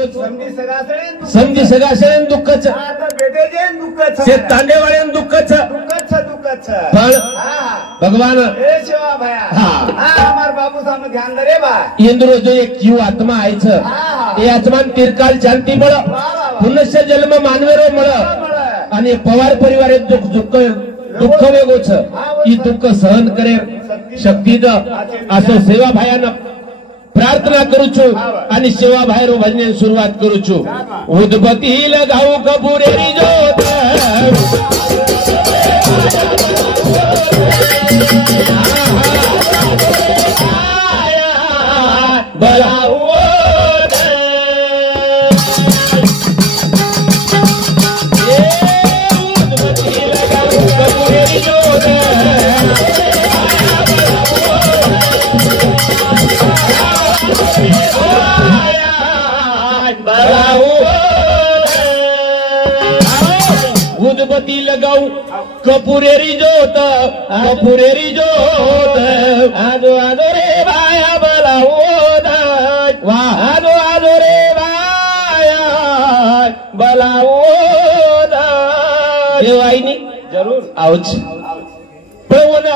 समजी सगळ्या दुःखच से तांडेवाळे दुःखच पण भगवान हमार बाबू सामने ध्यान दे रे बा इंद्र जो एक जीव आत्मा आयच ते आत्मान तिरकाल शांती मळ पुनश्च जन्म मानवेरो मळ आणि पवार परिवार दुःख दुःख दुःख वेगोच ई दुःख सहन करे शक्तीद असं सेवा भायानं प्रार्थना करूचु आणि सेवा भायरो भजने सुरुवात करूचु उदबती लगाऊ कपूरेरी जोत बलाऊ उदबती लगाऊ कपूरेरी जोत आजो आजो रे बाया बलाऊ वाह आजो आजो रे बाया बलाऊ देवाईनी जरूर आउच पण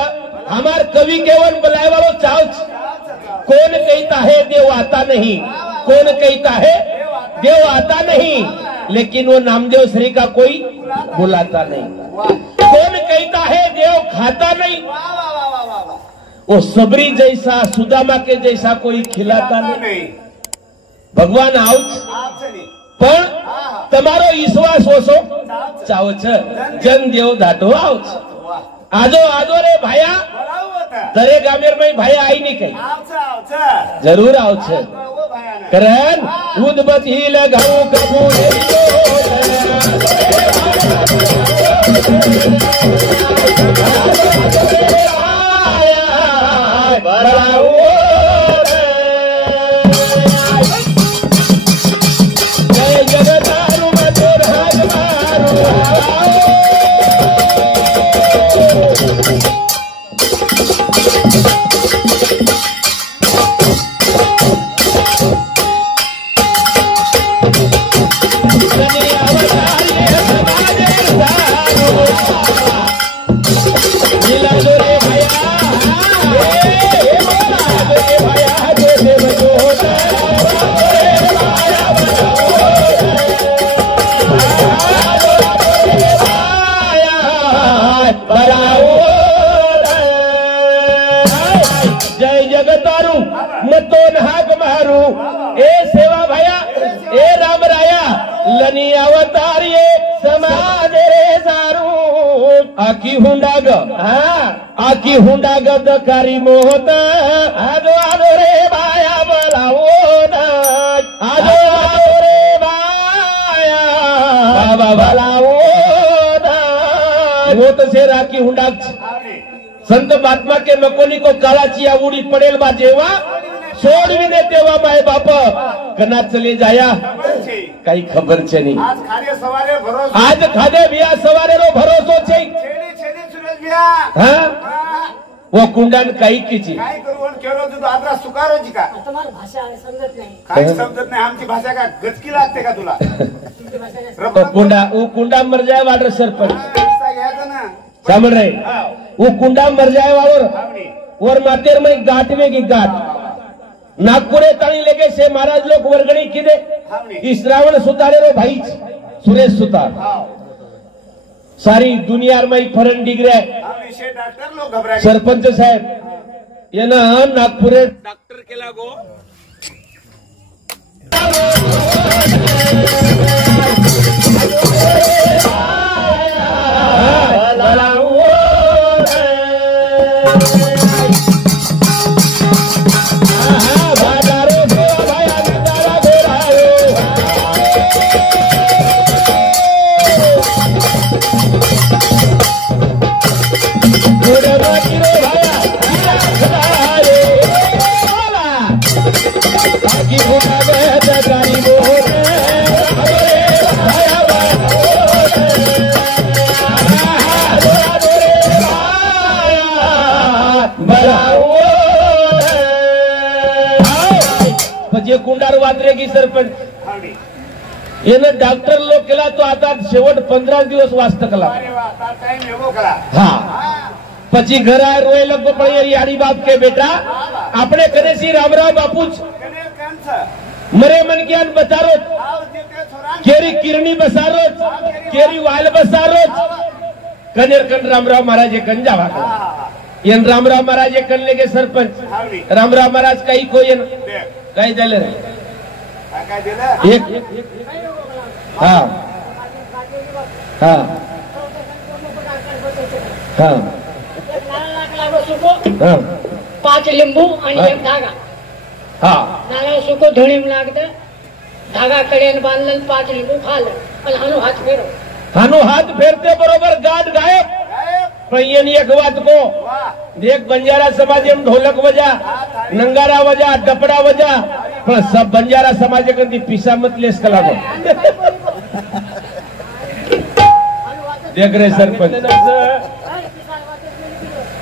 हमार कवि केवल बुलाए वालों चाउच कौन कहता है देव आता नहीं कौन कहता है देव आता नहीं लेकिन वो नामदेव श्री का कोई बुलाता नहीं कौन कहता है देव खाता नहीं वो सबरी जैसा सुदामा के जैसा कोई खिलाता नहीं भगवान आउच पण तमारो ईश्वास ओसो चावच जन देव धाटो आउच आजो आजो रे भाया दरे गामेर में भाया आई नहीं कहीं जरूर आउच करण उदबती लगाऊ कपूरे आकी हुंडा गदकारी मोहत आजो आजो रे बाया बलाओ आजो आजो रे बाया बाबा बलाओ मोत से राखी हुंडा संत महात्मा के मकोनी को काळाची आवडी पडेल बा जेव्हा सोडविने तेव्हा माय बाप कना चले जाया काही खबर छे नहीं आज खादे बिया सवारे रो भरोसो छे वो कुंडान काही कीची काय करू केरो तू आदरा सुकारो जी का तुम्हाला भाषा समजत नाही काय समजत नाही आमची भाषा का गचकी लागते का तुला कुंडा वो कुंडा मर जाए वाटर सरपंच घ्यायचं ना समझ रहे वो कुंडा मर जाए वालोर और मातेर में गाठ में की गाठ नागपुरे ताणी लेके से महाराज लोग वर्गणी किदे श्रावण सुतारे रो भाई सुरेश सुतार सारी दुनिया में फरन डिग्रे सरपंच साहेब ये ना नागपुरे डॉक्टर केला गो कुंडार वादरे की सरपंच आवडी. यानं डॉक्टर लोक केला तो आता शेवट 15 दिवस वाचत कला. अरे वा, आता टाइम एवो करा. हाँ પછી ઘર આ રોય લગો પણ યારી બાપ કે બેટા આપણે કરે સી રામરાવ બાપુ कने कांचा. મરે મન જ્ઞાન બચારો आव देते छोरा. કેરી કિરણી બસારો કેરી વાલ બસારો કનેર કન રામરાવ મહારાજે કંજાવા हा. એન રામરાવ મહારાજે કન લેગે સરપંચ आवडी. રામરાવ મહારાજ કઈ કોઈ એન दे. કઈ ચાલે काय दिलं? એક હા હા હા હા 5 लिंबू आणि 1 धागा. હા नारळ सुको धुळीम लागत धागा कडेन बांधलं 5 लिंबू खाल्लं आणि हानू हात फिरव. હાનું હાથ ફેરતે બરોબર ગાઢ ગાયબ गायब. પણ એની એક વાત કો वाह. देख बंजारा समाज एम ढोलक वजा नंगारा वजा डपड़ा वजा पण सब बंजारा समाज कधी पिसा मत लेस कला गो देख रे सरपंच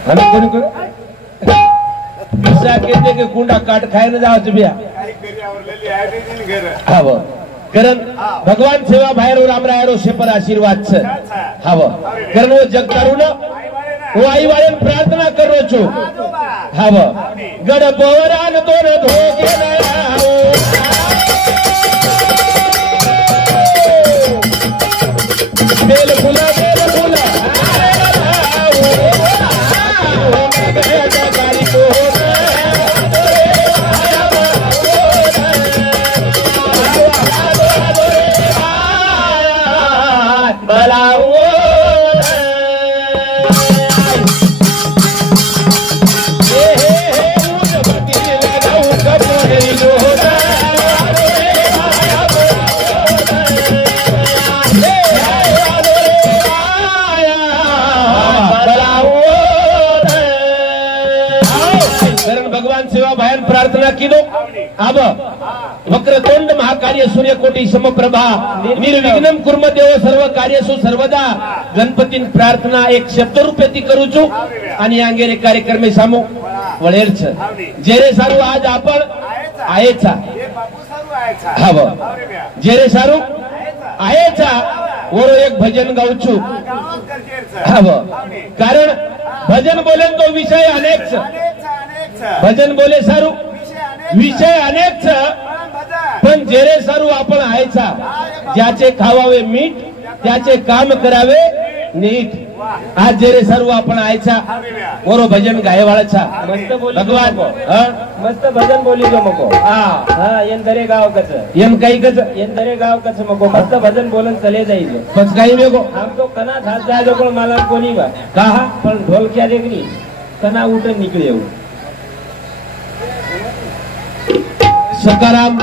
हमें कोणी करू पिसा कहते के कुंडा काट खाए न जाओ बिया काय करी आवरलेली आहे रे दिन घर. हाव कारण भगवान सेवा बाहेर रामरायरो शेपर आशीर्वाद छ हाव कारण वो जग करू न आई वाले ना. હું आई वाळन प्रार्थना करो છું आजोबा. हाव गड पोवरान तोर धोके नयाओ बेल फुला गारी को बलाओ भगवान सेवा बाहेर प्रार्थना किलो अब वक्रतुंड महाकार्य सूर्यकोटी समप्रभा निर्विघ्नं कुर्म देव सर्व कार्यसु सर्वदा गणपतीन प्रार्थना एक शब्द रूपे ती करू છું आणि अंगेरे कार्यक्रम सामो वळेर छ जेरे सारू आज आपण आयेचा हे बापू सारू आयचा. हाव आवरे ब्या. जेरे सारू आयचा. आयेचा वरो एक भजन गाऊ છું गावात करजेरचं. हाव आवडी. कारण भजन बोलेन तो विषय अनेक छ अनेकचं. भजन बोले सारू विषय अनेक. विषय अनेक छ पण भजन. पण जेरे सारू आपण आयचा ज्याचे खावावे मीठ त्याचे काम करावे नीट आज जेरे सारू आपण आयचा आवरे ब्या. वरो भजन गायवाळाचा मस्त बोली भगवान मको. मस्त भजन बोली जो मको हा दरे गाव कच एम काही कच दरे गाव कच मको मस्त भजन बोलन चले जायचं. पच काही वेगो आम तो कना हात जायचो पण मला कोणी बा का पण ढोलक्या देखणी कना उठून निकळे येऊ. सकाराम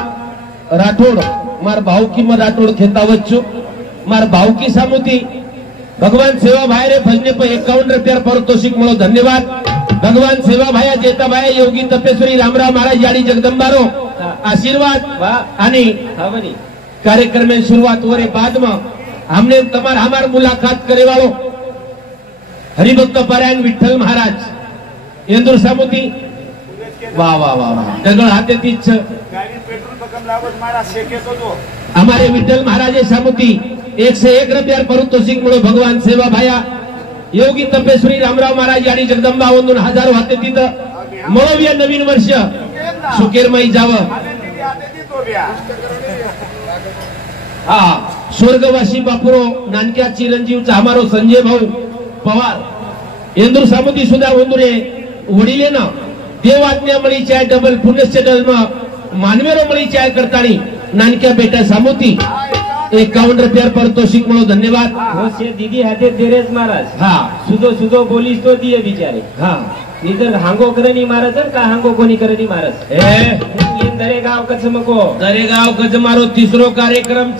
राठोड मार भावकी में राठोड खेतावत છું मार भावकी सामुती भगवान सेवा भाई भजने पर 51 रुपया पारितोषिक મળો धन्यवाद. भगवान सेवा भाया जेता भाई योगी तपेश्वरी रामराव महाराज याडी जगदंबारो आशीर्वाद आणि हावनी कार्यक्रम में शुरुआत हो रे बाद में हमने तमार हमार मुलाकात करे वालो हरिभक्त परायण विठ्ठल महाराज इंदुर सामुती वाह वाह वाह वाह दगड हाते तीच गाडी पेट्रोल बकम लावत मारा शेकेतो तो. हमारे विठ्ठल महाराजे सामुती 101 रुपया पारितोषिक मुळे भगवान सेवा भाया योगी तपेश्वरी रामराव महाराज याडी जगदंबा वंदून हजारो हाते तिथं मळोव्या नवीन वर्ष सुखेरमय जावं. आले तिथे आते ती तो ब्या. हा स्वर्गवासी बापुरो नानक्या चिरंजीवचा हमारो संजय भाऊ पवार इंदूर सामुती सुद्धा वंदुरे वडीले ना देव आज्ञा मळी चाय डबल पुण्यस्य जन्म मानवेरो मळी चाय करतानी नानक्या बेटा सामुती 51 रुपया पारितोषिक म्हणून धन्यवाद. हो से दीदी हाते देरेज महाराज हा सुदो सुदो बोलीस तो दिए बिचारे हा निधर हांगो करनी महाराज का हांगो कोणी करनी महाराज ए दरे गाव कच मको दरेगाव गज मारो तिसरो कार्यक्रम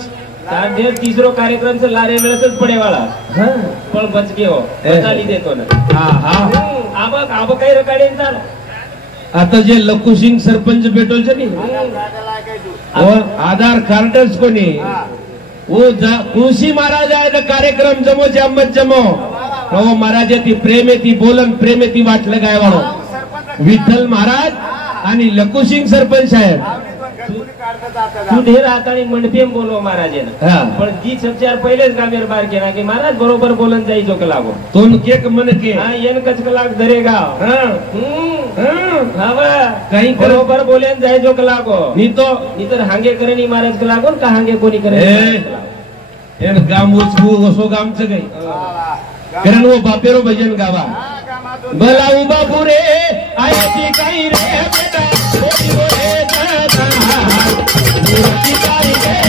साढ़े तीसरो कार्यक्रम से लारे वेळेसच पडेवाळा पण बचके हो चाली देतो ना. हा हा आब काही रकाडेन चाल आता जे लखुसिंग सरपंच भेटो છે ને राजाला काय तू. वो आधार कार्डच कोणी वो तुळशी महाराज आहे कार्यक्रम जमो जमत जमो वो महाराज ती प्रेमे ती बोलन प्रेमे ती वाट लगाय वाळो सरपंच विठ्ठल महाराज आणि लखुसिंग सरपंच साहेब कुणी काढतात आता तू ढेर हाताने मंडपेम बोलव महाराजेनं हा. पण जी सबचार पहिलेच गामेर बार केला की महाराज बरोबर बोलन जाई जो लागो तोन केक मन के हा येन कचकलाक धरेगा काही कर बरोबर बोलेन जाय जो लागो नी तो इतर हांगे करे महाराज का लागो का हांगे कोणी करे एन गाम उचबू वसो गामचं काही कारण वो बापेरो भजन गावा भला उभा पुरे आयाची काही रे बेटा बोली बोले दादा मुरती काही रे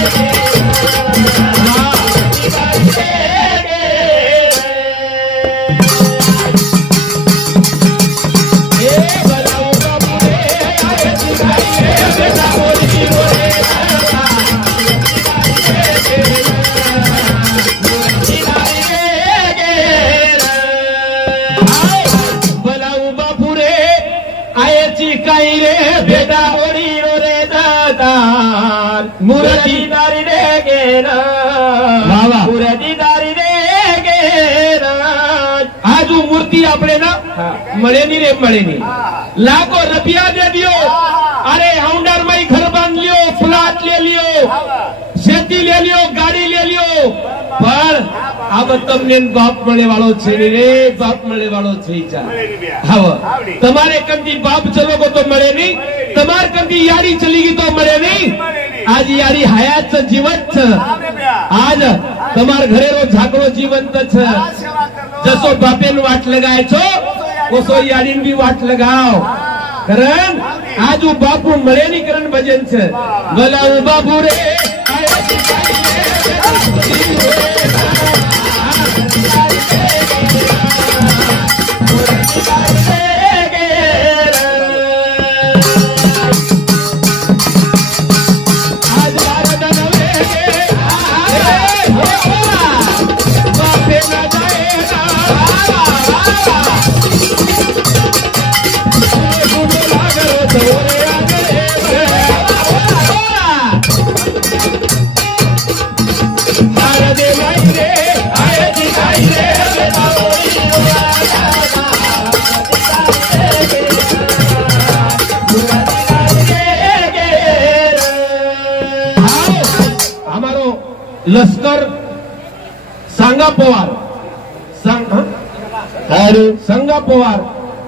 काही रे बेटा ओरी रे दादा मुरती दारी रे गेरा मुरती दारी रे गेरा आजू मूर्ति આપણે ના મળેની રે મળેની લાખો રૂપિયા દે દિયો अरे हाउंडर में घर बांध लियो फ्लैट ले लियो शेती ले लियो गाड़ी ले लियो पर अब તમને બાપ મળે વાળો છે રે બાપ મળે વાળો છે જા હા તમારે કંદી બાપ ચલો કો તો મળે નહીં તમાર કંદી यारी चली गई तो મળે નહીં आज यारी हयात जीवंत छ आज તમાર ઘરે રો ઝાકડો જીવંત छ जसो बापेन वाट लगाय छो ओसो यारीन भी वाट लगाओ करण आज बापू મળે ની કરણ ભજન છે ભલા બાપુ રે लश्कर सांगा पवार संगा पवार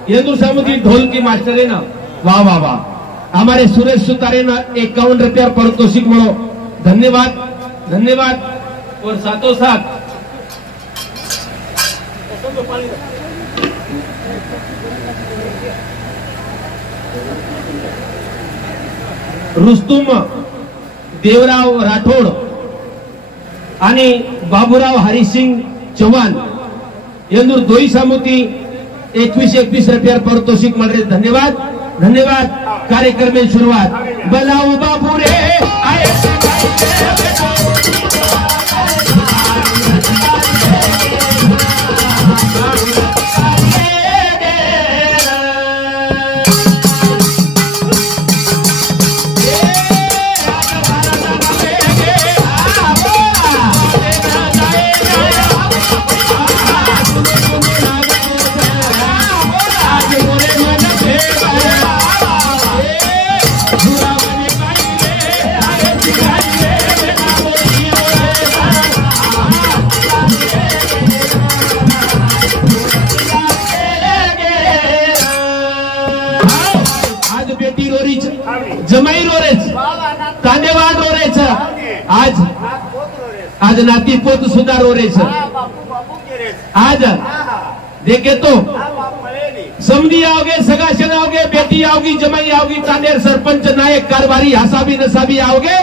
येंदूर सामुद्री ढोल की मास्टर है ना वाह वाह वाह हमारे सुरेश सुतारे ना 51 रुपया पारितोषिक मिलो धन्यवाद धन्यवाद और साथों साथ रुस्तुम देवराव राठोड आणि बाबूराव हरिसिंग चव्हाण येंदूर दोई सामुती 21 रुपया पारितोषिक मिल रहे धन्यवाद धन्यवाद कार्यक्रम में शुरुआत बलाऊ बाबू रे आए जमाई रोरेच तांडेवाड रोरेच आज आज नाती पोत सुद्धा रोरेच आज देखे तो समधी आओगे सगाशन आओगे बेटी आओगी जमाई आओगी तांडेर सरपंच नायक कारभारी हसाबी नसाबी आओगे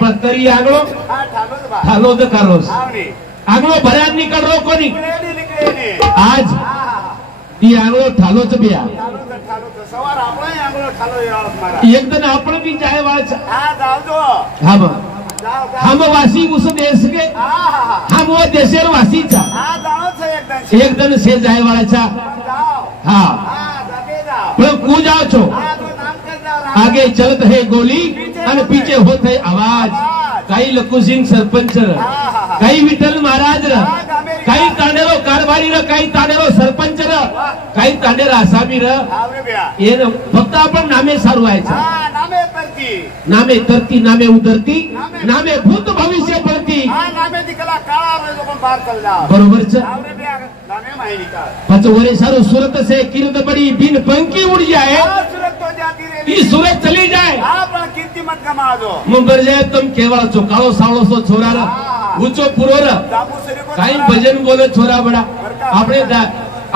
पण तरी आगलो थालो द कारोस आगलो भऱ्यात निकल रो कोणी आज ती आगलो थालोच बिया एक दिन आपण भी जाए हम वासी उस देश के हम वो देशेर वासी था एक दिन से जाए वाला हाँ कू जाओ छो आगे चलत है गोली और पीछे होत है आवाज काही लखू सिंह सरपंच काही विठ्ठल महाराज काही तांडेरो कारभारी र काही तांडेरो सरपंच र काही तांडेर आसामी र आवरे बिया हे फक्त आपण नामे सारू व्हायचं हा नामे तरती नामे तरती नामे उतरती नामे भूत भविष्य पडती हा नामे दिकला काळा रे पण बार चलला बरोबरच आवरे बिया नामे माहिती का पाच वरे सारू सूरत से किरत बड़ी बिन पंखी उड़ जाए हा सूरत तो जाती रे ई सूरत चली जाए हा पण कीर्ती मत कमा दो मुंबर जाए तुम केवळ चो काळो सावळो सो छोरा र ऊंचो पुरो र जाबू सरी को काही भजन बोले छोरा बडा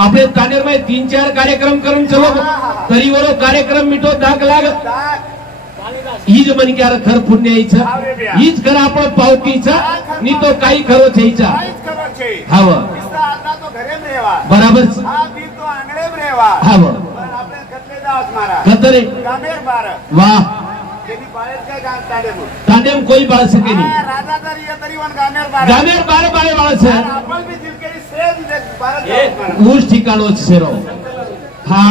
આપણે તાનેર માં 3-4 કાર્યક્રમ કરમ ચલો તરી વરો કાર્યક્રમ મીઠો દાગ લાગ ઈજ મન ક્યારે ખર પુણ્ય ઈચ્છા ઈજ ખર આપણો પાવતી ઈચ્છા ની તો કાઈ ખરો છે ઈચ્છા काहीच खरं छे हाव किस्सा आता तो घरे में रेवा बराबर हा बीर तो आंगणे में रेवा हाव पण आपले कतले दास मारा खतरे गामेर बार वाह तेनी बाळेत काय गान ताडे मग તાનેમ કોઈ બાળ શકે નહીં राजा तरी ये तरी वन गामेर बार ગામેર બારે બારે વાળ છે आपण भी दिलकेरी सेम भारत ઊંચ ઠिकाणो છેરો હા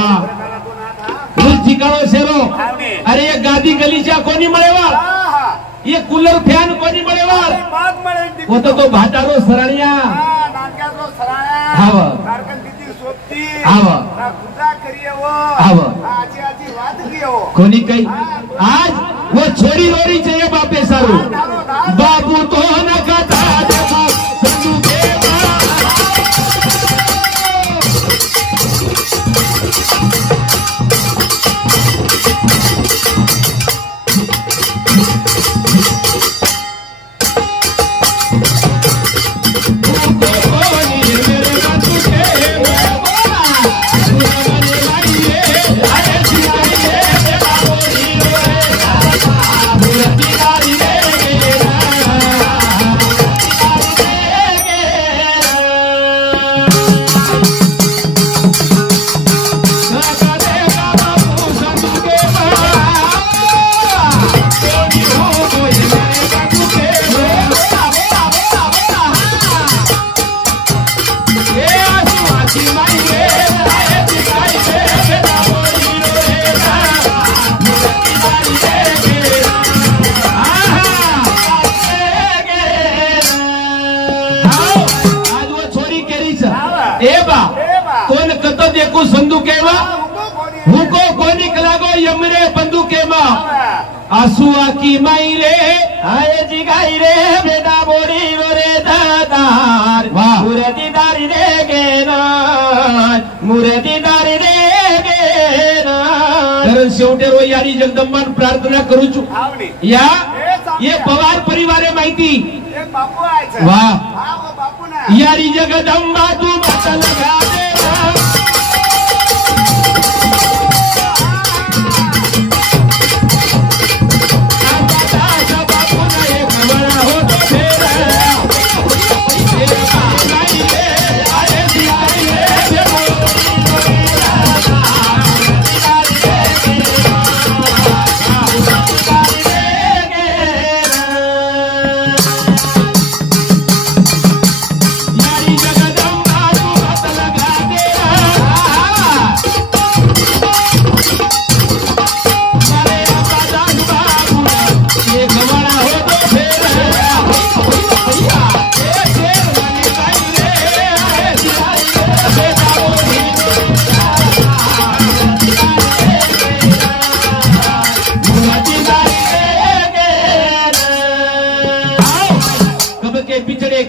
ઊંચ ઠिकाणो છેરો अरे ये गादी गलीचा कोणी मळेवाळ हा हा ये कूलर फॅन कोणी मळेवाळ बाग मळे वो तो भाटारो सरळिया हा नानक्याचो सराया हाव. कारकन किती सोबती हाव. हा गुजा करिये वो हाव. आजी आजी वाद किये वो कोणी काही आज वो छोरी रोरी चाहिए बापे सारू बाबू तो नका दादा संतू देवा कोण कत देखू संदुकेवा हुको कोणी कलागो यमरे बंदुकेमा आसुआ की माई रे आए जी गाई रे बेटा बोरी रे दादार मुरदी दारी रे गेना मुरदी दारी रे गेना कारण शेवटे रो यारी जगदंबान प्रार्थना करू छु या ये पवार परिवारे माहिती एक बापू आयचं वाह हा वो बापू ना यारी जगदंबा तू मत लगा दे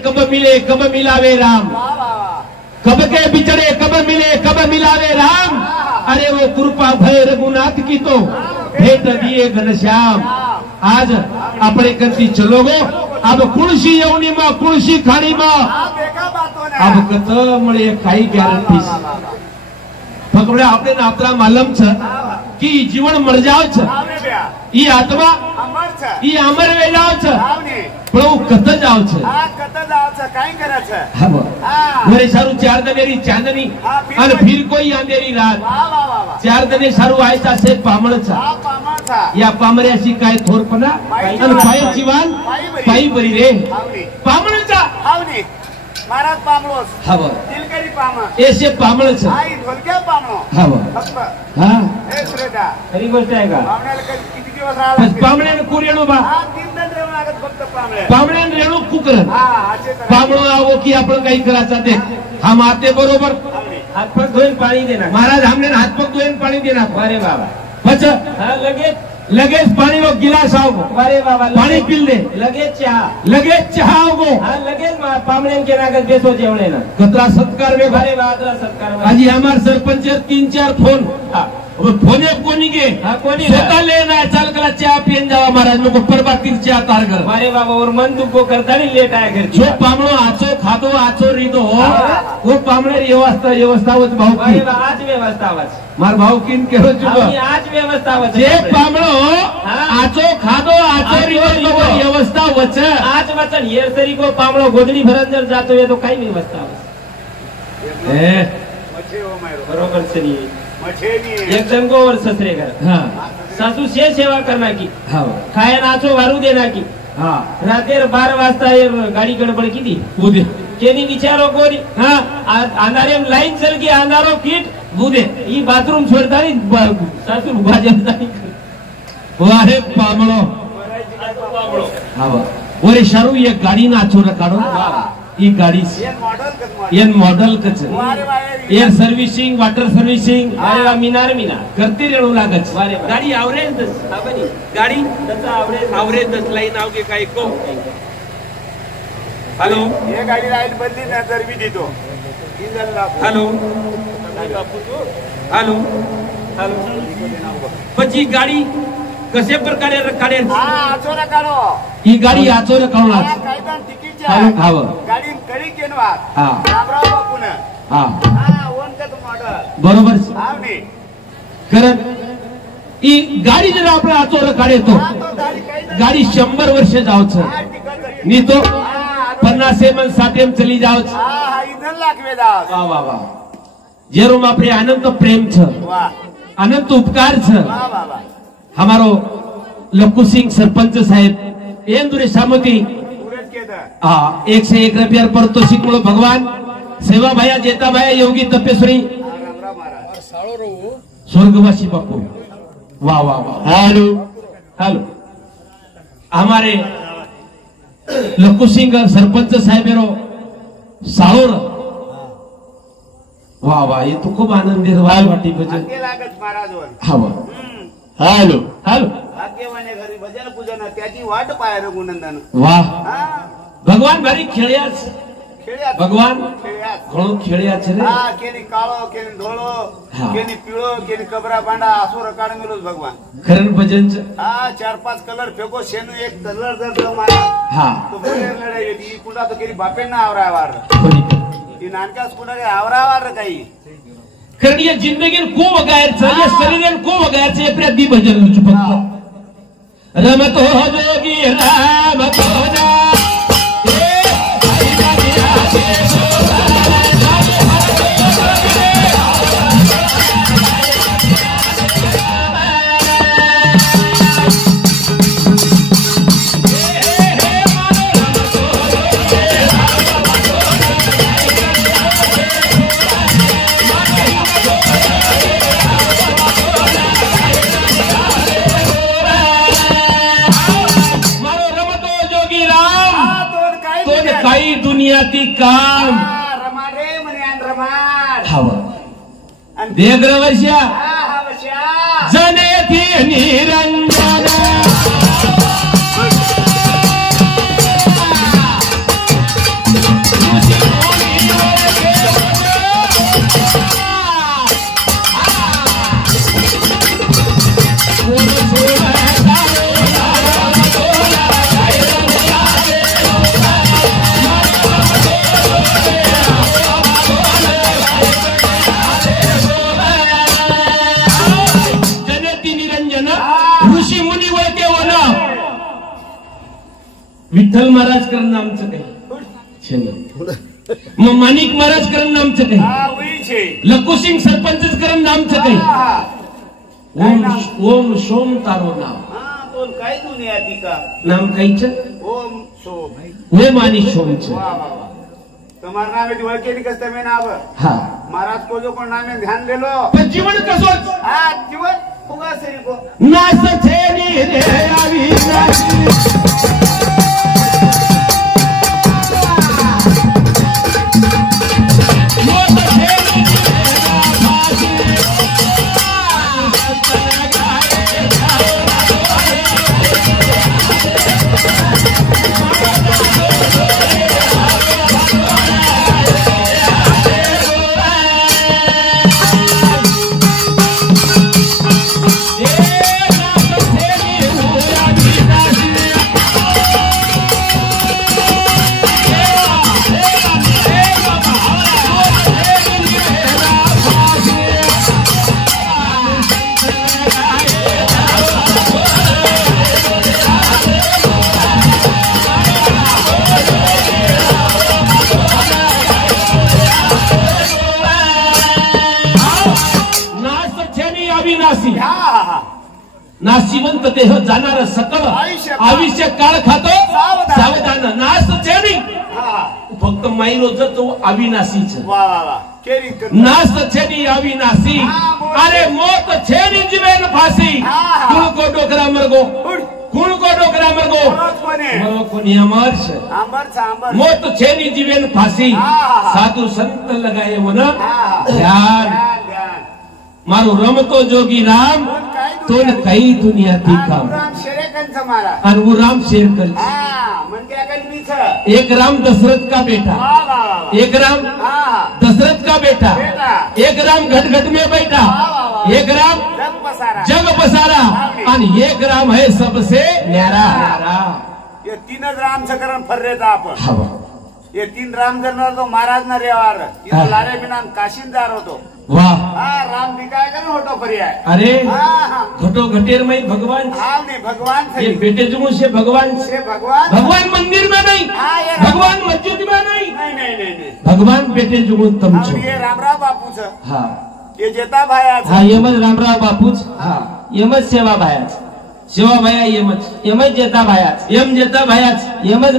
कब मिले कब मिलावे राम कब के बिछड़े कब मिले कब मिलावे राम अरे वो कृपा भय रघुनाथ की तो भेट दिए घनश्याम आज अपने करती चलोगो अब कुळशी येवणी में कुळशी खाड़ी में अब कत मळे काही गॅरंटी भगवडे आपने आपला मालम छ की जीवन मर जाव छ ई आत्मा ई अमर वे जाव छ पण वो कत जाव छ काय करायचं मेरे सारू 4 दनेरी चांदनी आणि फिर कोई अंधेरी रात 4 दने सारू आयचा से पामळचा या पामऱ्याशी काय थोरपणा आणि पाय जीवन पायी बरी रे पामळचा महाराज पामळोस हवं तिलकरी पाम एसे पामळच आई ढोलक्या पामळो हवं फक्त हा हे श्रेदा खरी गोष्ट आहे का पामण्याला किती दिवस राहावं लागते पामण्यानं कुरेणू बा हा 3 दंड रेवण लागत फक्त पामळ्या पामण्यानं रेणू कुकरन हा असे तर पामळो आवो की आपण काही करायचं ते हा माते बरोबर हातपाक धुवून पाणी देणार महाराज हमने हातपग धुवून पाणी देणार अरे बाबा बच हा लगेच पाणी व गिलास आवगो अरे बाबा पाणी पिल दे लगेच चहा लगेच चहा आवगो हा लगेच पामण्यान के नागत बेसो जेवणे ना कतरा सत्कार वे अरे बाबा सत्कार आजी हमार सरपंच 3-4 फोन फोन कोणी गे हा कोणी स्वतः लेना चाल कला चहा पियन जावा महाराज मेरे को परबाती चहा तार कर अरे बाबा और मन दुख को करता नहीं लेट आया घर जो पामणो आचो खादो आचो रीदो वो पामणे व्यवस्था वच भाऊ अरे की बाबा आज व्यवस्था आवाज मार भाऊ किन केरो चुको आम्ही आज व्यवस्था आवाज जे पामणो आचो खादो आचो रीदो व्यवस्था वच आज वचन हेर तरी को पामळो गोदडी भरन जर जातो ये तो काही व्यवस्था आवाज ए मछे हो मायरो बरोबर सनी मछे नहीं एक जन को और ससरे कर हां सासू से सेवा करना की हां खाया नाचो वारू देना की हां रातेर 12 वाजता ये गाडी गडबड किती उदे केनी विचारो कोणी हां अंधारे लाईन चल की अंधारो किट उदे ही बाथरूम छोड़ता नहीं सासू भाजपता नहीं वारे पामणो हां ओरे शारू ये गाडी नाचो रे काढो ई गाडी ये मॉडल कत मॉडल ये मॉडल कच वारे वारे एयर सर्व्हिसिंग वॉटर सर्व्हिसिंग अरे वा मीनार करते रेणू लागच वारे वा. गाडी आवरेज दस आपणी गाडी त्याचा आवरेज दस लाईन आवगे काय को हॅलो ये गाडी लाईन बदली नंतर मी देतो इंजन लाव हॅलो हॅलो પછી ગાડી कसे प्रकारे काढे हा आचोरा काढो ही गाडी आचोर काढणार हा कायदा टिकीचे हाव गाडी कडी केनवा हा रामराव बापून हा हा ओन कत मॉडल बरोबर आवनी कारण ही गाडी जर आपण आचोर काढतो हा तो गाडी कायदा गाडी 100 वर्ष जावच हा टिकत नी तो हा 50 एम 60 एम चली जावच हा इंधन लागवे दास वा वा वा जेरोम આપણે अनंत प्रेम छ वाह अनंत उपकार छ वाह वाह वाह हमारो लक्कू सिंह सरपंच साहेब एम दुरे सामती पूरत केदा हाँ 101 रुपया पारितोषिक मुळे भगवान सेवा भाया जेता भाया योगी तपेश्वरी रामराव महाराज स्वर्गवासी बापू वाह वाह वाह हेलो हेलो हमारे लक्कू सिंह सरपंच साहेबेरो साळोर वाह वाह ये तो खूप आनंदी वाटी बजे आगे लागत महाराज वर हवा हेलो हेलो भाग्यवाने घरी भजन पूजन त्याची वाट पाय रघुनंदन वाह हा भगवान भारी खेळ्याच खेळ्यात भगवान खेळ्यात घणो खेळ्या છે रे हा केनी काळो केनी धोळो हा. केनी पिळो केनी कबरा बांडा असो रकाड मिलोस भगवान खरण भजन છે हा 4-5 कलर फेको शेनू एक कलर जर तो मारा हा तो बरेर लढाई येती कुंडा तो केनी बापेंना आवरावार खरी ती नानकास कुंडा रे आवरावार काही कारण या जिंदगीन को वगायचं या शरीरेन को वगायचं या प्रिया दी भजन फक्त रमत हो जोगी रामत हो जा काही दुनियाती काम रमा रे म्हणे रमार हवा देग्र वर्षा हा वश्या जनेती निरंजन विठ्ठल महाराज करण आमचं काही मग माणिक महाराज करण आमचं काही हा उई छे लक्कू सिंग सरपंच करण आमचं काही हा ओम सोम तारो नाम हा बोल काय दुनिया ती का नाम काहीच ओम सोम वे माणिक सोमच वाह वाह वाह તમારા નામે ઓળખે ની કસ્તે મેં નાવ હા महाराज को जो पण नामे ध्यान देलो પણ જીવન કશોच હા જીવન ફુગા સરી को નાસ છે ની રે આવી નાસી नाशिवंत देह जाणार सकल आयुष्य काळ खातो सावधान नाश છે નહીં फक्त मायलो जतो अविनाशीच वाह वाह वाह केरी नाश છે નહીં अविनाशी अरे मौत છે નહીં જીવેન ફાસી કુણ કો ડોકરા મરગો કુણ કો ડોકરા મરગો મરો કોની અમર છે मौत છે નહીં જીવેન ફાસી સાધુ સંત લગાએ મન ધ્યાન मारो रमतो जोगी राम तो न कई दुनिया थी काम और वो राम शेर कर एक राम दशरथ का बेटा एक राम दशरथ का बेटा एक राम घट घट में बैठा एक राम जग पसारा और एक राम है सबसे न्यारा ये तीन राम से करण फर रहता आप ये तीन राम जन तो महाराज न रेवार ये लारे बिना काशिंदार होतो वाह राम दिखाए का होटो फरिया अरे घटो घटेर में भगवान नहीं भगवान ये बेटे जुमू से भगवान भगवान मंदिर में नहीं भगवान मस्जिद में नहीं नहीं भगवान बेटे जुमू तुम छो ये रामराव बापू छ हाँ ये जेता भाया हाँ ये मत रामराव बापू हाँ ये मत सेवा भाया सेवा भाया ये मत जेता भाया यम जेता भाया ये मत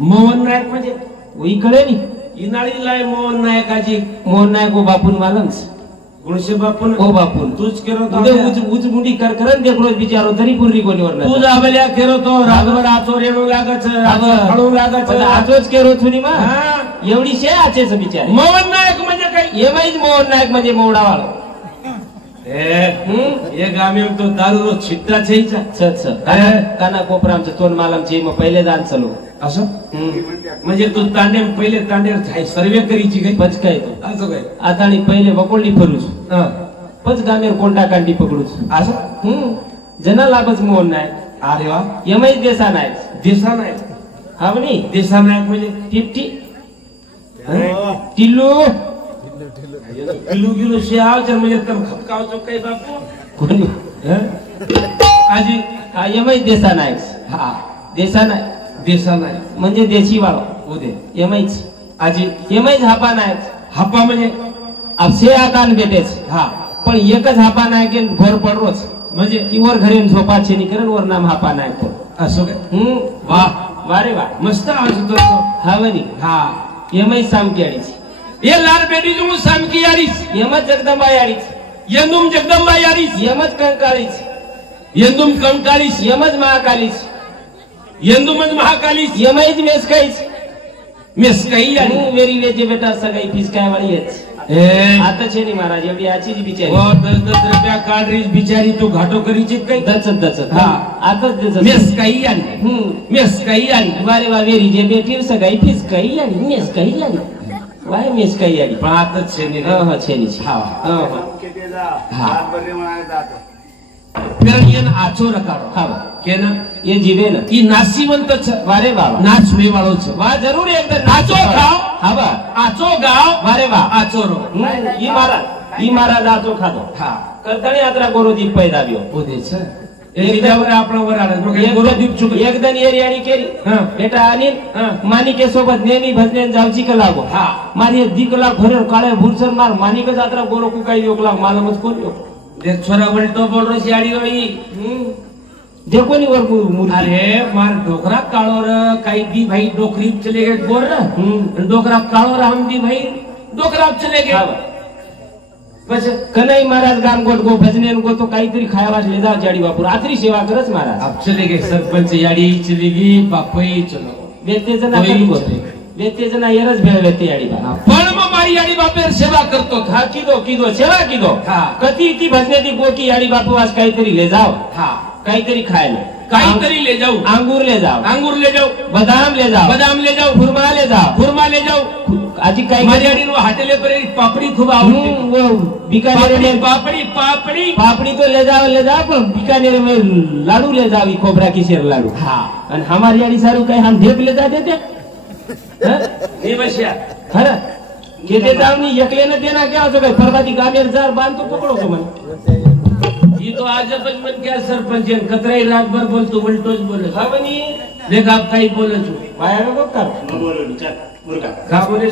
मोहन नायक म्हणजे इकडे नाही इनाळी लाय मोहन नायकाची मोहन नायक वो बापून मालंस गुणशे बापून ओ बापून तूच केरो तो उच मुंडी करकरन देखरो बिचारो तरी पुरी कोणी वर तू जाबल्या केरो तो रागवर आचो रेणू लागच खळू लागच आचोच केरो थुनी मा एवढी शे आचेच बिचारे मोहन नायक म्हणजे काय एमाईच मोहन नायक म्हणजे मोवडावाळो ये गामी तो दारू रो छिट्टा छईचा काना कोपरामचे तोन मालमचे मग पहिले दान चालू असं म्हणजे तू तांडे पहिले तांडेर सर्वे करीची काही पच काय तो असं काय आता आणि पहिले बकोळी फरूच पच गामेर कोंडा कांडी पकडूच असं जना लाभच मोहन नायक अरे वा यमच देसा नायक हावणी देसा नायक म्हणजे टिपटी टिल्लू गिलू शे आवचर म्हणजे तम खपकावचो काही बापू कोणी आजी यमच देसा नायक हा देसा नायक म्हणजे देशी वाळो उदे यमच आजी यमच हापा नायक हापा म्हणजे आपसे आकान बेटेच हा पण एकच हापा नायक घोर पडरोच म्हणजे वर घरी झोपा छेनी करण वर नाम हापा नायक असो काय वाह वारे वा मस्त आवाज होतो हावनी हा यमच सामकियाडीच ये लाल बेटी जो सामकी यारीच यमच जगदंबा यारीच यंदुम जगदंबा यारीच यमच कंकाळीच यंदुम कंकाळीच यमच महाकालीच यंदुमच महाकालीच यमच मेसकाई आणि मेरी वेजे बेटा सगळी फिसकाय वाली हेच आता छेनी महाराज एवढी आची जी बिचारी हो 10 रुपया काढ रीच बिचारी तू घाटो करीची काही दचत हा आता मेसकाई आणि वारे वा वेरी जे बेटी सगळी फिसकाई आणि मेसकाई आणि वाय मेसकाई आणि पण आता छेनी हा छेनी हा फिर ये आचो रकाड़ो हाँ केना ये जीवे ना ये नासीवंत वारे वाला नाचवे वालो छ वा जरूर एकदम नाचो खाओ हाँ बा आचो गाओ वारे वा आचो रो ये मारा नाचो खादो हाँ करतानी यात्रा गोरोदीप पैदा व्यो ओदे छ एक बिजावर आपण वर आला गोरोदीप चुक एकदम एरियानी केरी बेटा अनिल मानिके सोबत नेहमी भजनेन जावची का लागो हाँ मारी दिकला घरे काळे भूलसर मार मानिके यात्रा गोरो कुकाई योगला मालमच कोण यो छोरा वळतो बोल रो शियाडी वळी देखो नहीं वर मूर्ति अरे मार डोकरा काळोर काही दी भाई डोकरी चले गए बोल रहा डोकरा काळोर हम दी भाई डोकरा चले गए बस कन्हई महाराज गाम गोट गो भजने को तो काहीतरी खायला ले जाओ जाडी बापू रात्री सेवा करच महाराज अब चले गए सरपंच याडी चली गई बापई चलो वेते जना कधी होते वेते जना यरच भेळ वेते याडी बा पण मग मारी याडी बापेर सेवा करतो हा किदो सेवा किदो हा. कधी ती भजने ती गोटी याडी बापू आज काहीतरी ले जाओ हा काहीतरी खायला काहीतरी ले जाऊ अंगूर ले जाओ अंगूर ले जाऊ बदाम ले जाओ बदाम ले जाऊ खुरमा ले जाओ खुरमा ले जाऊ आजी काही माझ्या याडी हाटेले पर पापडी खूप आवडते वो बीकानेर में पापड़ी पापड़ी पापड़ी तो ले जाओ पर बीकानेर में लाडू ले जाओ खोबरा की शेर लाडू हाँ और हमारी याडी सारू कहीं हम ढेप ले जा देते हे बश्या खरं केते जाऊन एकले न देना क्या हो काय फरबादी गामेर जार बांध तो पकड़ो तो मन ये तो आजच मन क्या सरपंच कतराई रात भर बोलतो उलटोच बोलत हा बनी देख आप काही बोलत हो बाहेर नको कर का बोले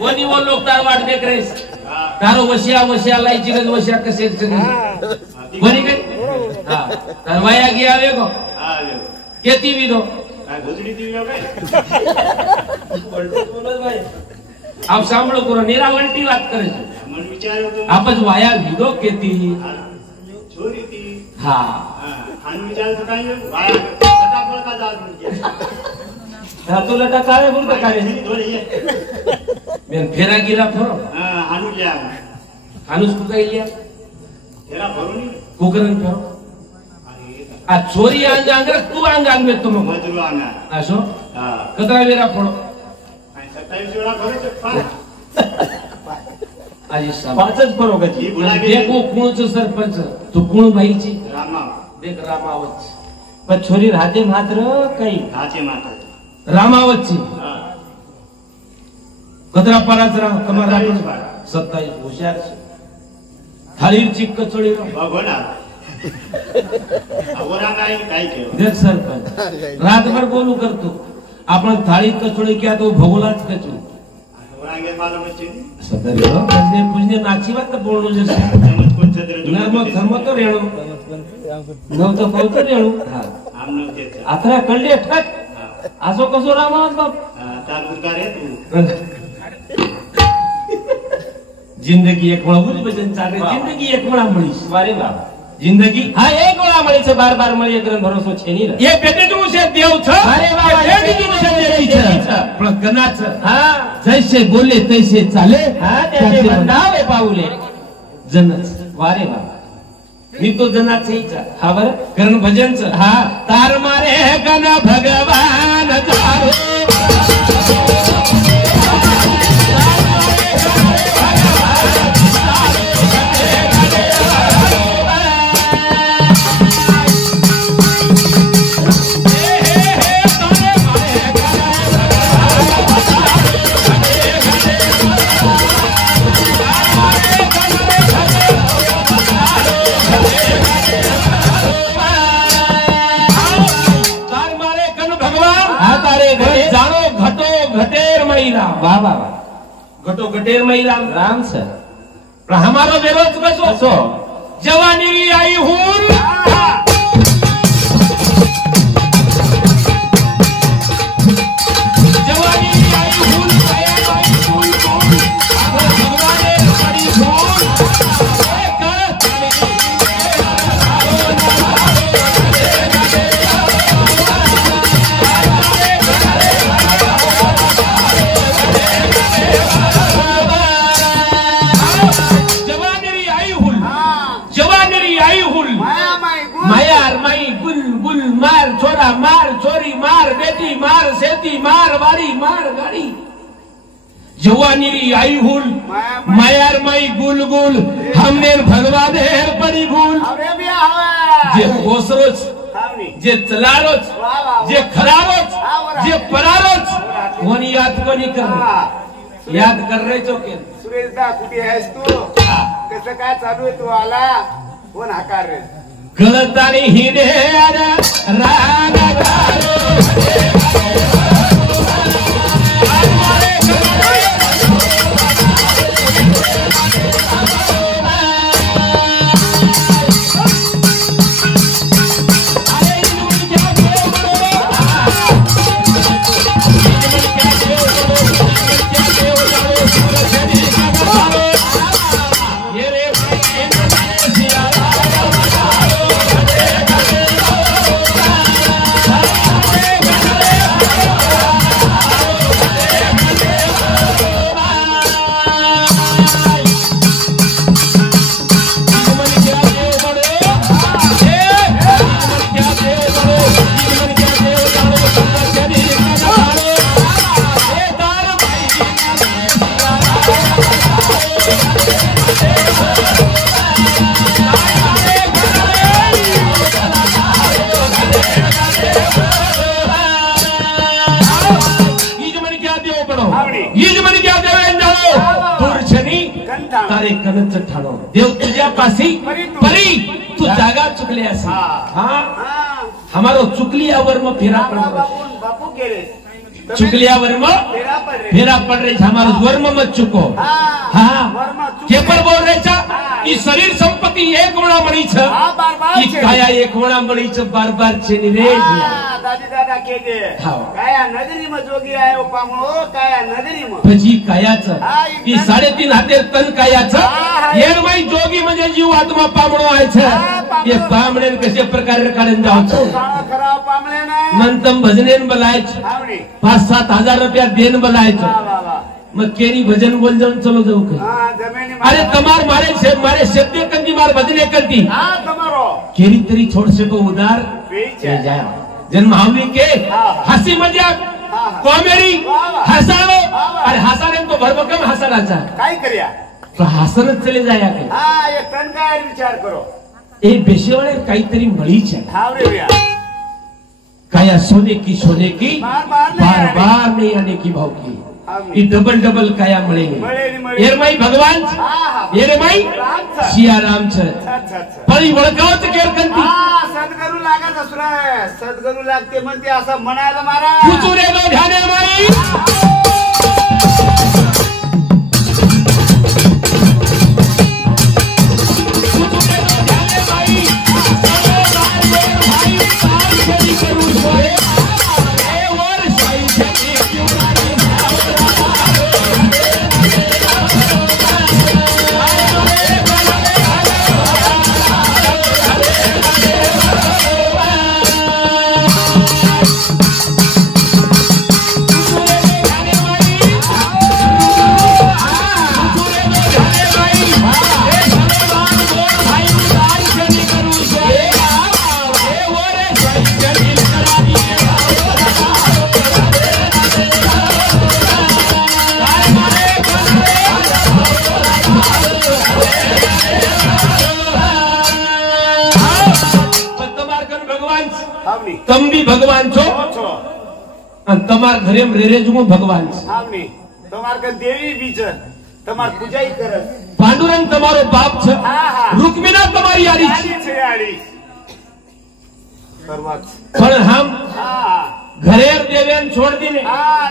कोणी वो लोग तार वाट देख रहे तारो वशिया लायची गज वशिया कसे बनी गई हाँ तार वाया गया वेगो केती भी दो आप सांभळो करो निरावंटी बात करे छो आपच वाया विदो केती हाँ धातू लटा काळे बोलतो काळे बेन फेरा गिरा फरो हानुस को काही लिया कोकरन फेरो आ छोरी अंग तू अंग में तुम असो कतरा वेरा फोड़ो आज पाचच फरो गती देखो कोणचं सरपंच तू कोण बाईची देख रामावत पण छोरी राहते मात्र काही रामावतची कतरा पाराच राम कमर राखून 27 हुशार खालीची कचोडी देख सरपंच रातभर बोलू करतो आपण थाळीत कचोडी किया तो भोगोलाच कचोडी सदर पुजने नाची बात बोलणं जसे नर्म धर्म तो रेणू नव्हतं कळतं रेणू आता कळले ठक असो कसो रामावत बाप जिंदगी एक वेळा बोली भजन चाले जिंदगी एक वेळा मळीस वारे बाप जिंदगी हा एक वेळा मळी છે બાર મળી એક ભરોસો છે ની એ પેટેનું છે દેવ છે અરે વાહ પેટેનું છે દેવી છે પણ કનાચ હા જૈસે બોલે તૈસે ચાલે હા त्याचे બંધાવે પાઉલે जनच वारे बाप मी तो जनाच ईचा हा बर करण भजनच हा तार मारे गण भगवान चारो वाह वाह वाह घटो घटेर महिला राम सर पण हमारो विरोध कसो जवानी आई हून जवानी आई हून आई हून भगवाने बड़ी हून मार छोरा मार छोरी मार बेटी मार सेती मार वाड़ी मार गाड़ी जवानी आई हुल मायार माई गुल गुल हमने भगवा दे पड़ी भूल जे ओसरोच जे चलारोच जे खरारोच जे परारोच कोणी याद कोणी कर याद कर रहे चोके सुरेश दा कुठे आहेस तू कसं काय चालू आहे तू आला कोण आकार रे गलतानी हिने राग ठाणो. तारे कनच ठाणो. देव तुझ्या पासी परी तू जागा चुकली असे. हा हमारो चुकलियावर मग फेरा पड़ बापू केले चुकलियावर मग फेरा पड़ रही हमारा वर्म मत चुको. हाँ केपर बोल रहे छा कि शरीर संपत्ति एक वणा मળી છે कि काया एक वणा मળી છે बार बार છે ની રે. દાદી દાદા કેજે કાયા નગરીમાં જોગી આયો પામો કાયા નગરીમાં પછી કાયા છે कि 3.5 હાથે તન કાયા છે એરમાઈ જોગી म्हणजे जीव आत्मा पामणो आहे છે. ये पामणे कशा प्रकारे काढून जाऊ છો खरा पामणे ना नंतम भजनेन बोलाय છે 5-7 हजार रुपया देन बोलाय છે. मग केरी भजन बोल जाऊन चलो जाऊ का. अरे तमार मारे शब्द कंदी मार भजने करती केरी तरी छोड़से को उदार जन्मावली के हसी मजाक कॉमेडी हसानो. अरे हसाने तो भरभक्कम हसानाचा काय कर्या तो हसनच चले जाया काही. एक टन काय विचार करो ए बेशेवाळे काहीतरी मळीच आहे. हाव रे भैया काया सोने की बार बार नहीं आने की भाव की ये डबल काया मळेली. एरमाई भगवान एरमाई सियाराम छ पळी वळकावत केर कंती सद्गुरु लागत असुरा सद्गुरु लागते म्हणते असं म्हणायला मारा कुचुरे नो ध्याने माई. तम भी भगवान छो અને તમાર ઘરે રેરેજમાં ભગવાન છે. તમાર કે દેવી બી છે તમાર પૂજાઈ કરે. પાંડુરંગ તમારો બાપ છે. રૂકમિના તમારી યારી છે યારી પરવાત પણ હમ ઘરે દેવેન છોડ દીને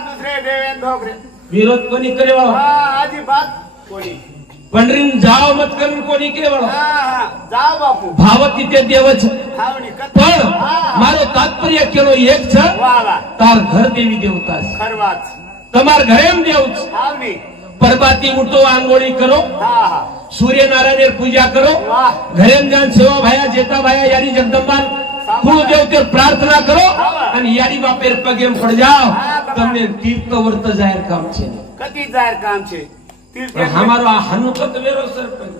दूसरे देवेन ढोकरे વિરોધ કોની કરે વાળો. આજી બાત કોની पंढरीन जाओ मत करून कोणी केवळ जाओ बापू भावती ते देव છે. પણ મારો તાત્પર્ય કેનો એક છે તાર ઘર દેવી દેવતા છે. ખરવાત તમાર ઘરે એમ દેવ છે. પરબાતી ઉઠો આંગોળી કરો સૂર્યનારાયણ પૂજા કરો ઘરે જાન સેવા ભાયા જેતા ભાયા યારી જગદંબા કુળદેવ તે પ્રાર્થના કરો અને યારી બાપેર પગે પડ જાઓ તમને તીર્થ વર્ત જાહેર કામ છે. કતી જાહેર કામ છે हमारो हनुकत वेरो सरपंच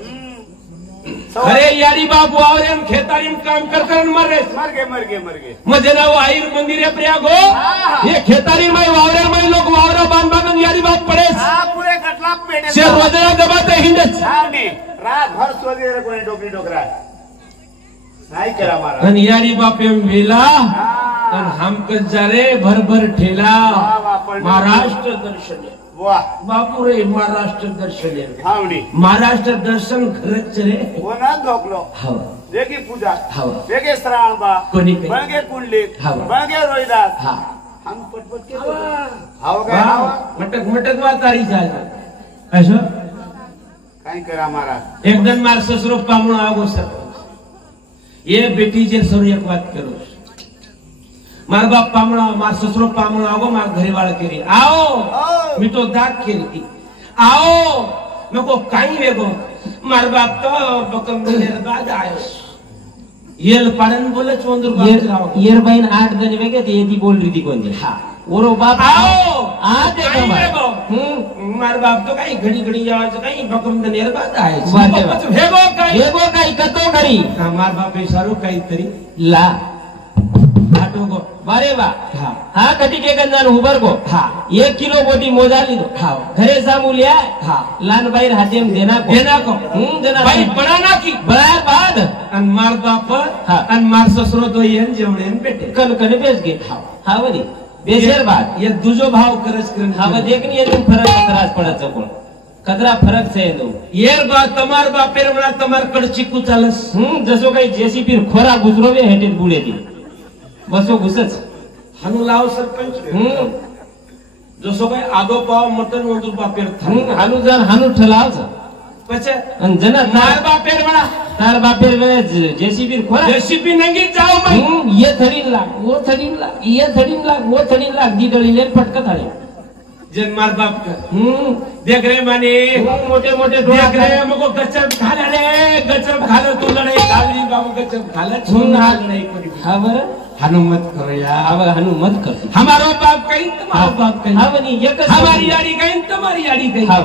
अरे यारी बाप वावर एम खेतारी काम कर मर गए मजे ना वो आयुर मंदिर है प्रयागो ये खेतारी में वावरे में लोग वावरा बांध बांध यारी बाप पड़े पूरे कटला पेड़े से रोजना दबाते हिंदे रात भर सो दे रे कोई डोकरी डोकरा नहीं करा मारा अन यारी बाप एम वेला अन हम कस जारे भर भर ठेला महाराष्ट्र दर्शन बापू रे महाराष्ट्र दर्शन महाराष्ट्र दर्शन खरंच रे वो ना धोकलो वेगे पूजा वेगे श्रावण बा बळगे कुंडलिक बळगे रोहिदास हम पटपट के हाव काय मटक मटक वातारी जाय असं काय करा महाराज एकदम मार ससरो पामणो आगो सर ये बेटी जे सर एक बात करो मार बाप पामणा मार ससरो पामणो आगो मार घरी वाळ केरी आओ मी तो दाग केली आओ नको काही वेगो मार बाप तो बकम देर बाद आयो येल पाडन बोले चोंदर बाप येर बहन 8 जण वेगे ती येती बोल रही थी कोणते हा ओरो बाप आओ आ देखो मार बाप तो काही घडी घडी जावाचं काही बकम देर बाद आयो वेगो काही कतो करी मार बाप हे सारू काहीतरी ला आटो गो बारे बा हा कधी के गंजान उबर गो 1 किलो बोटी मोजा लीधो घरे सामू लिया लान बाई हाथेम देना को देना भाई बड़ा ना की बड़ा बाद अन मार बाप अन मार ससरो तो येन जेवढे बेटे कन कन बेस गे हा वरी बेसेर बाद ये दुजो भाव करस करन हा देख नहीं तुम फरक त्रास पडत कोण कदरा फरक છે તો યાર બા તમાર બાપેર વણા તમાર કડચી કુચાલસ જસો કઈ જેસીપી ખોરા ગુજરોવે હેઠે બુડેથી બસો ઘુસસ હાનું લાવ સરપંચ જસો ભાઈ આદો પાવ મટન ઉંદર બાપેર હાનું જાન હાનું ઠલાવ છે પછી અને જના તાર બાપેર વણા તાર બાપેર જેસીપી ખોરા જેસીપી નંગી જાવ ભાઈ ये 13 लाख वो 13 लाख ये 13 लाख वो 13 लाख दी डली ले फटका थाले जन मार बाप का देख रहे माने मोटे मोटे देख रहे हमको गचब खाला रे गचब खालो तू लड़ाई खाली बाबू गचब खाला छून हाल नहीं करी खबर हनु मत करो यार अब हनु मत कर हमारो बाप कहीं तुम्हारो बाप कहीं अब नहीं एक हमारी यारी कहीं तुम्हारी यारी कहीं हां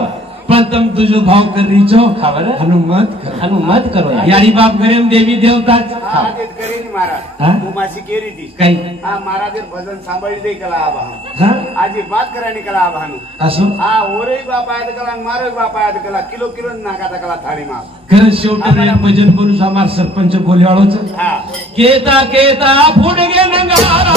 पण तुम तुझो भाव कर रही छो खबर हनु मत करो यारी बाप करे देवी देवता હા તે કરી ની હા? મારા હું માસી કેરી હતી કઈ હા મારા જે ભજન સાંભળી દે કલા આવા હા આજે વાત કરાની કલા આવવાનું असो હા ઓરે બાપ આયા કલા મારો બાપ આયા કલા કિલો કિલો નાખાતા કલા થાળીમાં घर शेवटी भजन करू हमार सरपंच बोलवाळो छ હા केता केता फुडगे नंगारा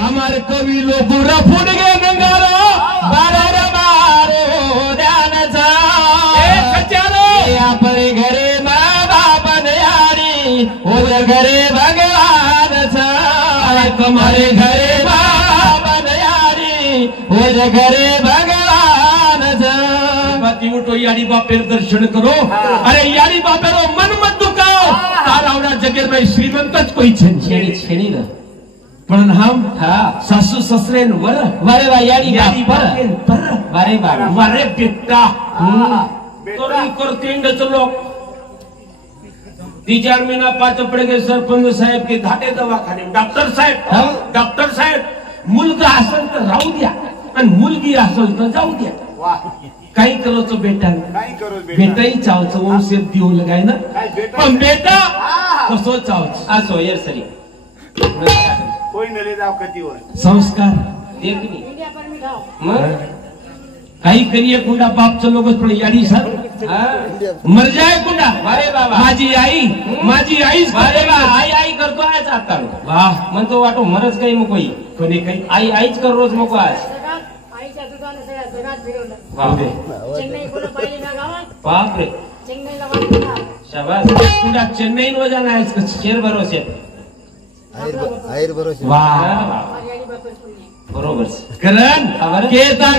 हमारे कवि लोग पूरा फुट गए नंगारो बारह बारो ध्यान जा चलो अपने घरे माँ बाप यारी उधर घरे भगवान सा तुम्हारे घरे बाप यारी उधर घरे भगवान सा बाकी उठो यारी बापेर दर्शन करो अरे यारी बापेरो मन मत दुखाओ तारावड़ा जगह में श्रीमंतच कोई छेड़ी छेड़ी ना पण हम हाँ सासू ससरे वर वारे वा यारी यारी पर पर वारे बाबा वारे बेटा बेटा तो करते चलो 3-4 महीना पाच पड़ गए सरपंच साहेब के घाटे दवाखाने डॉक्टर साहेब मुलगा असेल तर राहू द्या आणि मुलगी असेल तर जाऊ द्या વાહ काही करायचं बेटा કાઈ કરો બેટા बेटाही चावचं वंशेत देऊ लगाय ना કાઈ બેટા पण बेटा હા कसं चावच आसो येर सरी કોઈ ન લે જાવ કતી હોય संस्कार देखनी इंडिया पर मिठाओ मग काही करिये कुंडा बापचं लोकच पण याडी सर हाँ मर जाए कुंडा वारे बाबा माझी आईच वारे बा आई आई करतो आज आता वाह मन तो वाटो मरच काही मग कोई कोणी काही आई आईच कर रोज मग आज जगात आईच्या दुकाने सगळ्या जगात फिरवलं बापरे चेन्नई कोण पाहिली ना गावात बापरे चेन्नईला वाटलं शाबास कुंडा चेन्नई नो जाना आहेस का शेर भरोसे आयर भरोसे वाह आणि बापच पुण्य बरोबर करण खबर? केता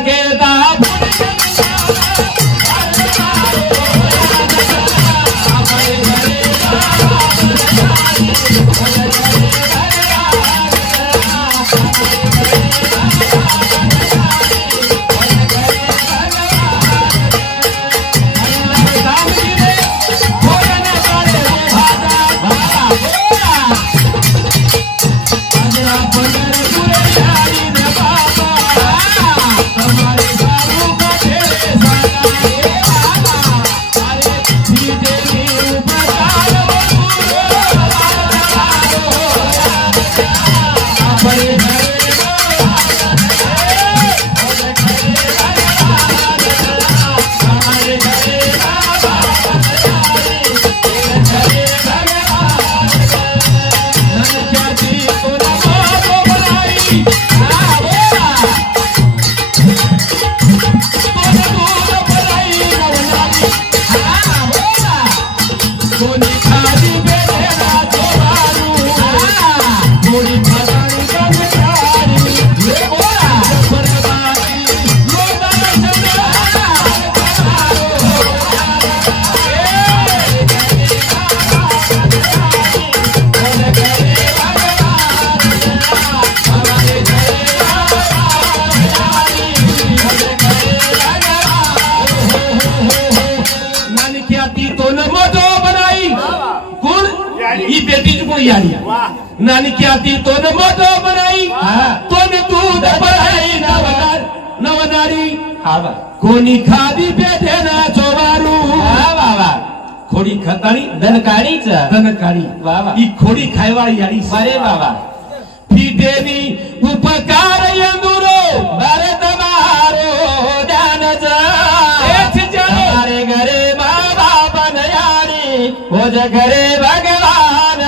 यारी नानक्या ती तोन मोठो बनाई तोन दूध पळाई नवनारी कोणी खादी पेठेना चोवारू खोडी खताणी धनकाळी बाबा ही खोडी खायवाळी याडी अरे बाबा फिटेनी उपकार यंदुरो भरत मारो जानजा हमारे घरे बाबा बनयारी हो घरे भगवान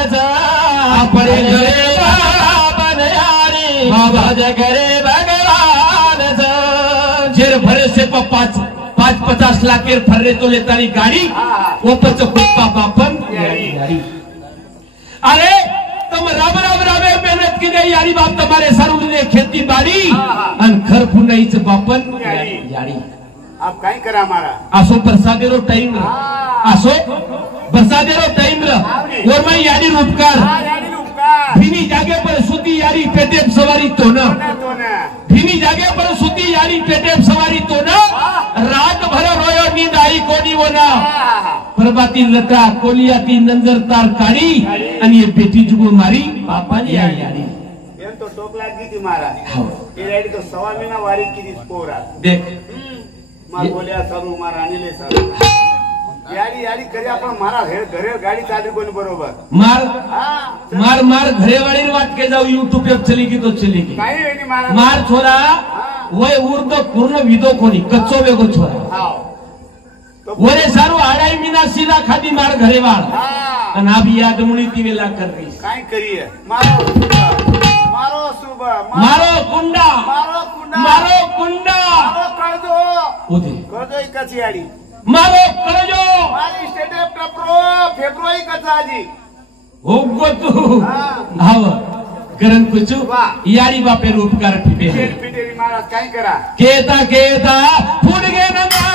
अपने घरे बाबा बनयारी बाबा घरे भगवान जेर भरे से 5-50 लाखेर फर्रे तो लेतानी गाड़ी ओपच पप्पा बापन अरे तुम राम मेहनत की नहीं यारी बाप तुम्हारे सारू ने खेती बाड़ी अन घर पुनाईच बापन यारी आप काय करा हमारा असो बरसादेरो टाइम असो बरसादेरो टाइम और मैं यारी रूपकार भीनी जागे पर सुती यारी पेटेप सवारी तो न भीनी जागे पर सुती यारी पेटेप सवारी तो न रात भर रोयो नींद आई कोनी वो ना प्रभाती लता कोलियाती नंजर तार काढ़ी आणि ये बेटी जुगो मारी बापानी यारी एम तो टोकला कीती मारा ये रेडी तो 1.5 महीना वारी कीती पोरा देख मार बोलिया सारू मार आणले सारू यारी करे आपण मारा घरे गाडी चालली कोणी बरोबर मार घरेवाड़ी वाट के जाओ यूट्यूब पे चलेगी तो चलेगी मार छोरा वय उर्द पूर्ण विदो कोणी कच्चो वेगो छोरा वरे सारू आड़ाई मीना सीधा खादी मार घरेवाड़ आणि अब याद मुनी ती वेला कर रही काय करिए मारो सुबह मारो कुंडा मारो कर्जो इकाची याडी मारो कळजो मारी स्टेटअप टप्रो फेब्रुवारी कचा आजी हो गो तू हाव करण कुचू यारी बापे उपकार फिटे पिटेरी महाराज काय करा केता फुडगे नंदारा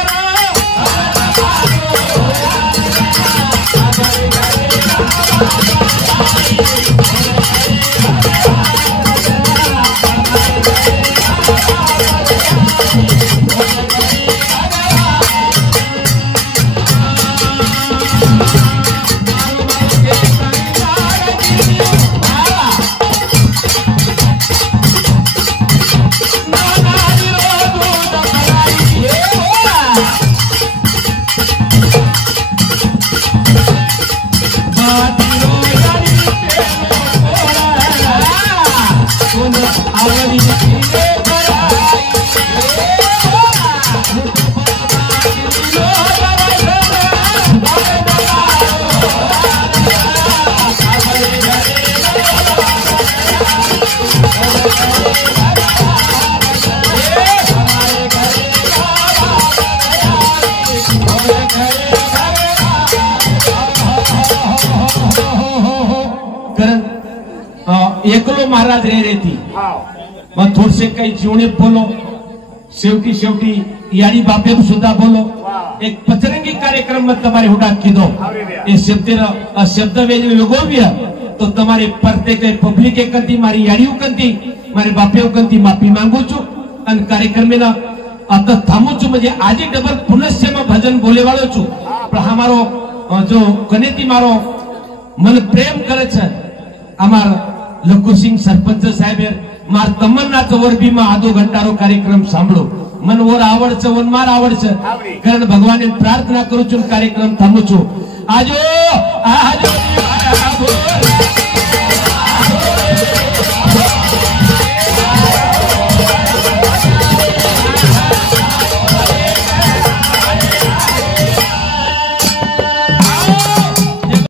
एकलो महाराज रे थी मग थोडसे काही जीवने बोलो शेवटी यारी बापे सुद्धा बोलो एक पचरंगी कार्यक्रम में तुम्हारे हुडा कीधो ये शब्द वेगोव्य तो तुम्हारे प्रत्येक पब्लिक कंती मारी यारी कंती मारे बापे कंती माफी मांगू छू आणि कार्यक्रम में आता थांबू छू म्हणजे आज डबल पुनश्च में भजन बोले वालो छू पण हमारो जो कनेती मारो मन प्रेम करे छे अमार लखुसिंह सरपंच साहेब मार तमन्नाचं वर बी आधो घंटारो कार्यक्रम सांभळो मन वर आवडचं वन मार आवडचं कारण भगवान प्रार्थना करू छू कार्यक्रम थांबू छू आजो